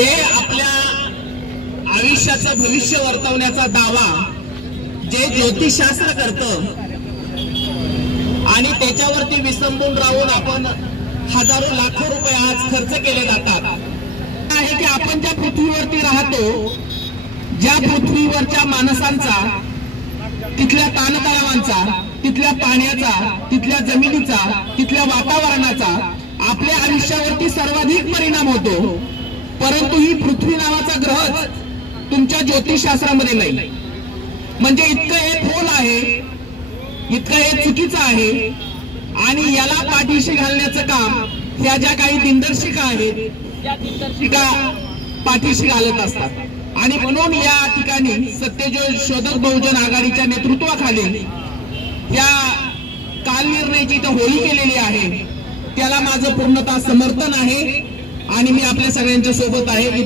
जे आपल्या आयुष्याचं भविष्य वर्तवण्याचा दावा जे ज्योतिषशास्त्र करतं आणि त्याच्यावरती विसंबून राहून आपण हजारो लाखो रुपये आज खर्च केले जातात आहे की आपण ज्या पृथ्वीवरती राहतो, ज्या पृथ्वीवरच्या माणसांचा, तिथल्या ताणतणावांचा, तिथल्या पाण्याचा, तिथल्या जमिनीचा, तिथल्या वातावरणाचा आपल्या आयुष्यावरती सर्वाधिक परिणाम होतो, परंतु ही पृथ्वी नावाचा ग्रह तुमच्या ज्योतिषशास्त्रामध्ये नाही. म्हणजे इतकं हे फोल आहे, इतकं हे चुकीचं आहे आणि याला पाठीशी घालण्याचं काम ह्या ज्या काही दिनदर्शिका आहेत त्या दिनदर्शिका पाठीशी घालत असतात. आणि म्हणून या ठिकाणी सत्यशोधक बहुजन आघाडीच्या नेतृत्वाखाली या कालनिर्णयाची इथं होळी केलेली आहे, त्याला माझं पूर्णतः समर्थन आहे आणि मी आपल्या सगळ्यांच्या सोबत आहे.